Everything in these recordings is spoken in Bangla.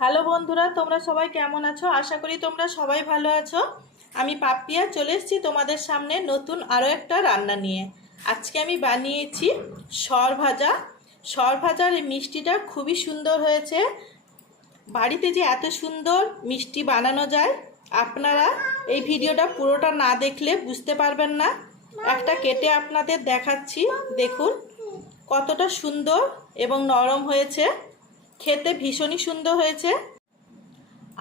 হ্যালো বন্ধুরা, তোমরা সবাই কেমন আছো? আশা করি তোমরা সবাই ভালো আছো। আমি পাপিয়া চলে এসেছি তোমাদের সামনে নতুন আরও একটা রান্না নিয়ে। আজকে আমি বানিয়েছি সরভাজা। সরভাজার এই মিষ্টিটা খুবই সুন্দর হয়েছে। বাড়িতে যে এত সুন্দর মিষ্টি বানানো যায়, আপনারা এই ভিডিওটা পুরোটা না দেখলে বুঝতে পারবেন না। একটা কেটে আপনাদের দেখাচ্ছি, দেখুন কতটা সুন্দর এবং নরম হয়েছে, খেতে ভীষণই সুন্দর হয়েছে।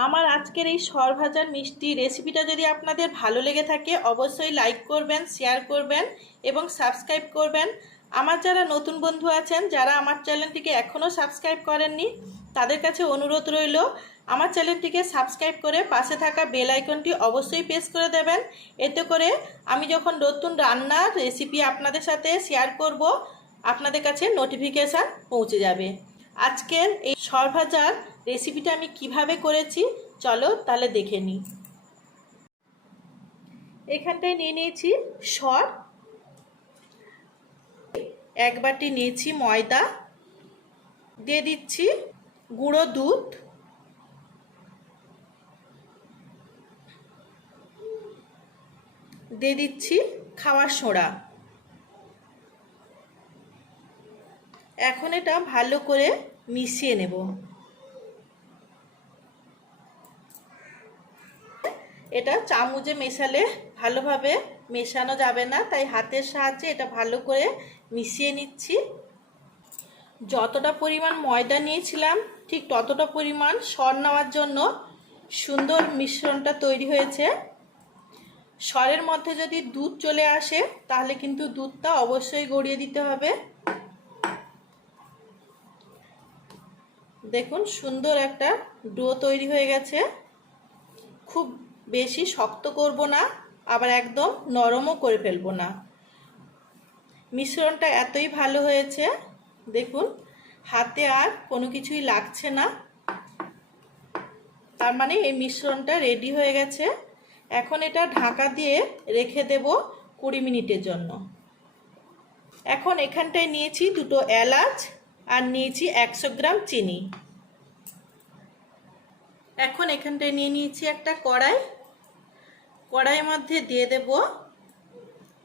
আমার আজকের এই সরভাজার মিষ্টি রেসিপিটা যদি আপনাদের ভালো লেগে থাকে অবশ্যই লাইক করবেন, শেয়ার করবেন এবং সাবস্ক্রাইব করবেন। আমার যারা নতুন বন্ধু আছেন, যারা আমার চ্যানেলটিকে এখনও সাবস্ক্রাইব করেননি, তাদের কাছে অনুরোধ রইল আমার চ্যানেলটিকে সাবস্ক্রাইব করে পাশে থাকা বেল আইকনটি অবশ্যই প্রেস করে দেবেন। এতে করে আমি যখন নতুন রান্নার রেসিপি আপনাদের সাথে শেয়ার করব, আপনাদের কাছে নোটিফিকেশান পৌঁছে যাবে। আজকের এই সরভাজার রেসিপিটা আমি কিভাবে করেছি চলো তাহলে দেখে নিই। এখানটায় নিয়ে নিয়েছি সর, এক বাটি নিয়েছি ময়দা, দিয়ে দিচ্ছি গুঁড়ো দুধ, দিয়ে দিচ্ছি খাওয়ার সোডা। এখন এটা ভালো করে মিশিয়ে নেব। এটা চামচে মেশালে ভালোভাবে মেশানো যাবে না, তাই হাতের সাহায্যে এটা ভালো করে মিশিয়ে নিচ্ছি। যতটা পরিমাণ ময়দা নিয়েছিলাম ঠিক ততটা পরিমাণ সর নেওয়ার জন্য সুন্দর মিশ্রণটা তৈরি হয়েছে। সরের মধ্যে যদি দুধ চলে আসে তাহলে কিন্তু দুধটা অবশ্যই গড়িয়ে দিতে হবে। দেখুন সুন্দর একটা ডো তৈরি হয়ে গেছে। খুব বেশি শক্ত করব না, আবার একদম নরমও করে ফেলবো না। মিশ্রণটা এতই ভালো হয়েছে, দেখুন হাতে আর কোনো কিছুই লাগছে না। তার মানে এই মিশ্রণটা রেডি হয়ে গেছে। এখন এটা ঢাকা দিয়ে রেখে দেব 20 মিনিটের জন্য। এখন এখানটায় নিয়েছি দুটো এলাচ আর নিয়েছি 100 গ্রাম চিনি। এখন এখানটায় নিয়ে নিয়েছি একটা কড়াই, কড়াইয়ের মধ্যে দিয়ে দেব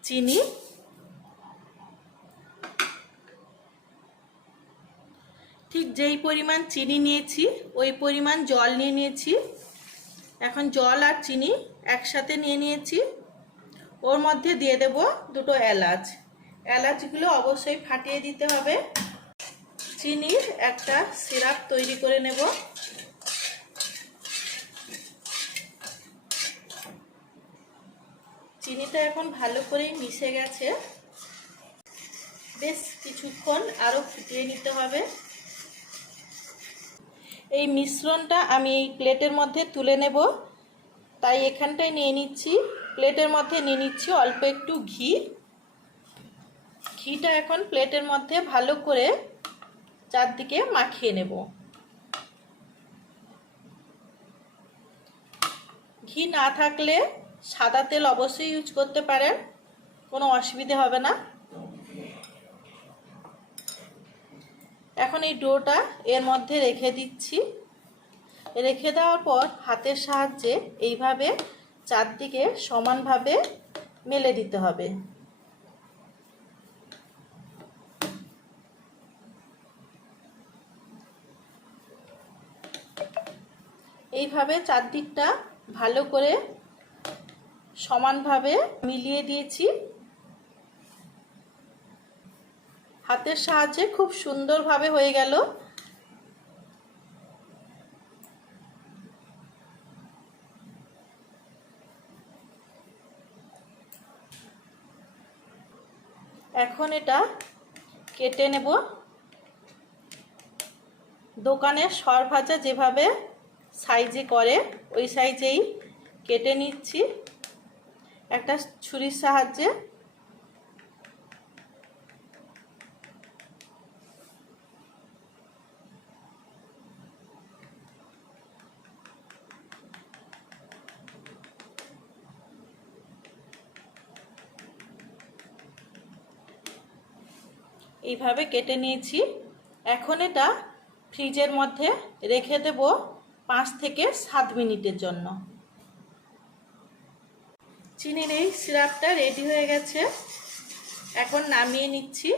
চিনি, ঠিক যেই পরিমাণ চিনি নিয়েছি ওই পরিমাণ জল নিয়ে নিয়েছি। এখন জল আর চিনি একসাথে নিয়ে নিয়েছি, ওর মধ্যে দিয়ে দেব দুটো এলাচ। এলাচগুলো অবশ্যই ফাটিয়ে দিতে হবে। চিনির একটা সিরাপ তৈরি করে নেব। চিনিটা এখন ভালো করেই মিশে গেছে, বেশ কিছুক্ষণ আরও ফুটিয়ে নিতে হবে। এই মিশ্রণটা আমি এই প্লেটের মধ্যে তুলে নেব, তাই এখানটায় নিয়ে নিচ্ছি, প্লেটের মধ্যে নিয়ে নিচ্ছি অল্প একটু ঘি। ঘিটা এখন প্লেটের মধ্যে ভালো করে চারদিকে মাখিয়ে নেব। ঘি না থাকলে সাদা তেল অবশ্যই ইউজ করতে পারেন, কোনো অসুবিধে হবে না। এখন এই ডোটা এর মধ্যে রেখে দিচ্ছি। রেখে দেওয়ার পর হাতের সাহায্যে এইভাবে চারদিকে সমানভাবে মেলে দিতে হবে। এইভাবে চারদিকটা ভালো করে সমানভাবে মিলিয়ে দিয়েছি। হাতের সাহায্যে খুব সুন্দরভাবে হয়ে গেল। এখন এটা কেটে নেব। দোকানের সরভাজা যেভাবে সাইজে করে ওই সাইজেই কেটে নিচ্ছি একটা ছুরির সাহায্যে। এইভাবে কেটে নিয়েছি। এখন এটা ফ্রিজের মধ্যে রেখে দেব 5 থেকে 7 মিনিটের জন্য। চিনির এই সিরাপটা রেডি হয়ে গেছে, এখন নামিয়ে নিচ্ছি।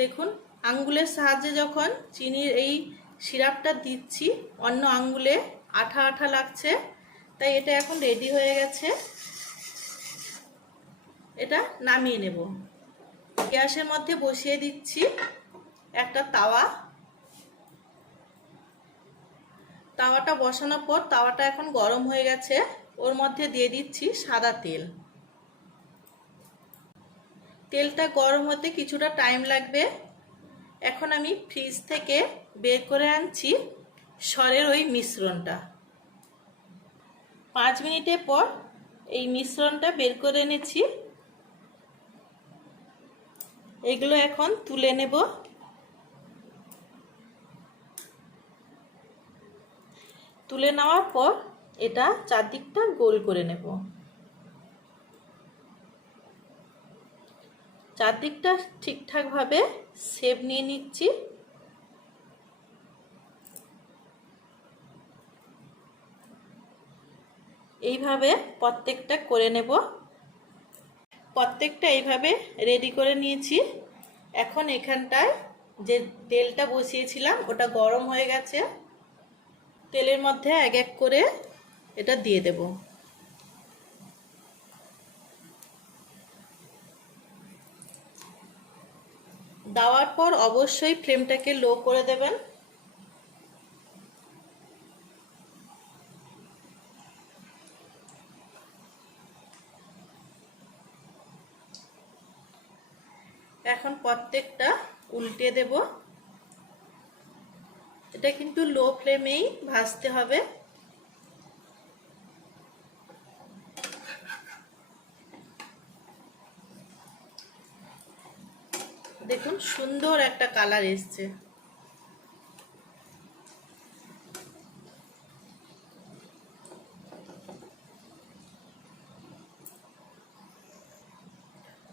দেখুন, আঙ্গুলের সাহায্যে যখন চিনির এই সিরাপটা দিচ্ছি অন্য আঙ্গুলে আঠা আঠা লাগছে, তাই এটা এখন রেডি হয়ে গেছে। এটা নামিয়ে নেব। গ্যাসের মধ্যে বসিয়ে দিচ্ছি একটা তাওয়া। তাওয়াটা বসানোর পর তাওয়াটা এখন গরম হয়ে গেছে, ওর মধ্যে দিয়ে দিচ্ছি সাদা তেল। তেলটা গরম হতে কিছুটা টাইম লাগবে। এখন আমি ফ্রিজ থেকে বের করে আনছি সরের ওই মিশ্রণটা। 5 মিনিটের পর এই মিশ্রণটা বের করে এনেছি। এগুলো এখন তুলে নেব। তুলে নেওয়ার পর এটা চারদিকটা গোল করে নেব। চারদিকটা ঠিকঠাকভাবে শেপ নিয়ে নিচ্ছি। এইভাবে প্রত্যেকটা করে নেব। প্রত্যেকটা এইভাবে রেডি করে নিয়েছি। এখন এখানটায় যে তেলটা বসিয়েছিলাম ওটা গরম হয়ে গেছে। তেলের মধ্যে এক এক করে এটা দিয়ে দেব। দেওয়ার পর অবশ্যই ফ্লেমটাকে লো করে দেবেন। এখন প্রত্যেকটা উল্টে দেব। এটা কিন্তু লো ফ্লেমেই ভাজতে হবে। দেখুন, সুন্দর একটা কালার এসছে।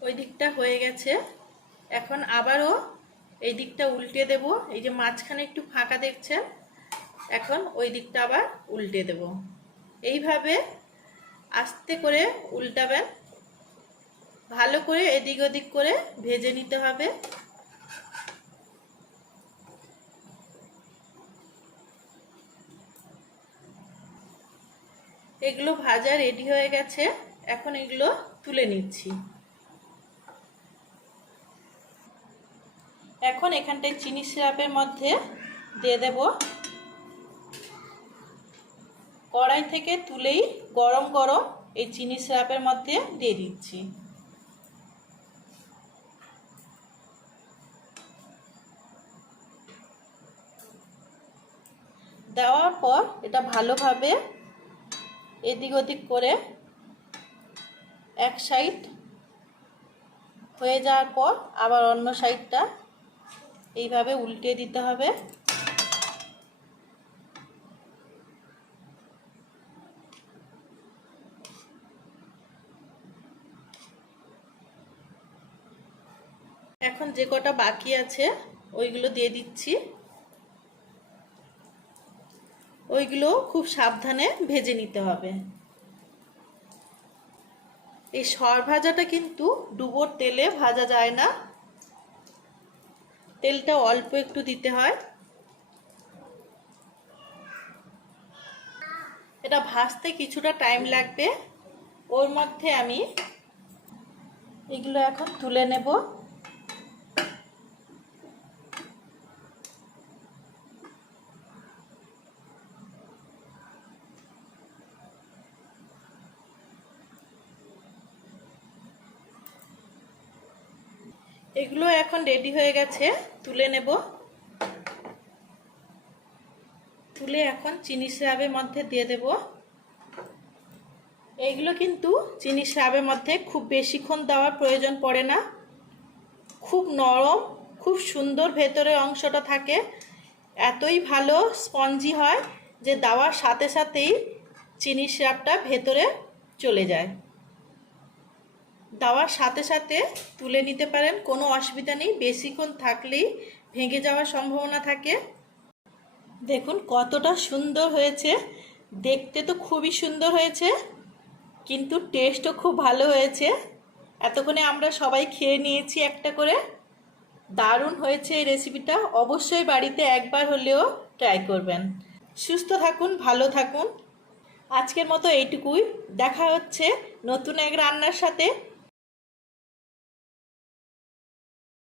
ওই দিকটা হয়ে গেছে। এখন আবারও এই দিকটা উল্টে দেব। এই যে মাঝখানে একটু ফাঁকা দেখছেন, এখন ওই দিকটা আবার উল্টে দেব। এইভাবে আস্তে করে উল্টাবেন, ভালো করে এদিক ওদিক করে ভেজে নিতে হবে। এগুলো ভাজা রেডি হয়ে গেছে, এখন এগুলো তুলে নিচ্ছি। এখন এখানটায় চিনি সিরাপের মধ্যে দিয়ে দেব। কড়াই থেকে তুলেই গরম গরম এই চিনি সিরাপের মধ্যে দিয়ে দিচ্ছি। দেওয়ার পর এটা ভালোভাবে এদিক ওদিক করে এক সাইড হয়ে যাওয়ার পর আবার অন্য সাইডটা এইভাবে উল্টে দিতে হবে। এখন যে কটা বাকি আছে ওইগুলো দিয়ে দিচ্ছি। ওইগুলো খুব সাবধানে ভেজে নিতে হবে। এই সর ভাজাটা কিন্তু ডুবোর তেলে ভাজা যায় না, তেলটা অল্প একটু দিতে হয়। এটা ভাজতে কিছুটা টাইম লাগবে। ওর মধ্যে আমি এগুলো এখন তুলে নেব। এগুলো এখন রেডি হয়ে গেছে, তুলে নেব। তুলে এখন চিনি সিরাপের মধ্যে দিয়ে দেব। এইগুলো কিন্তু চিনি সিরাপের মধ্যে খুব বেশিক্ষণ দেওয়ার প্রয়োজন পড়ে না, খুব নরম, খুব সুন্দর ভেতরের অংশটা থাকে, এতই ভালো স্পঞ্জি হয় যে দেওয়ার সাথে সাথেই চিনি সিরাপটা ভেতরে চলে যায়। দেওয়ার সাথে সাথে তুলে নিতে পারেন, কোনো অসুবিধা নেই। বেশিক্ষণ থাকলেই ভেঙে যাওয়ার সম্ভাবনা থাকে। দেখুন কতটা সুন্দর হয়েছে, দেখতে তো খুবই সুন্দর হয়েছে, কিন্তু টেস্টও খুব ভালো হয়েছে। এতক্ষণে আমরা সবাই খেয়ে নিয়েছি একটা করে। দারুণ হয়েছে এই রেসিপিটা, অবশ্যই বাড়িতে একবার হলেও ট্রাই করবেন। সুস্থ থাকুন, ভালো থাকুন। আজকের মতো এইটুকুই। দেখা হচ্ছে নতুন এক রান্নার সাথে।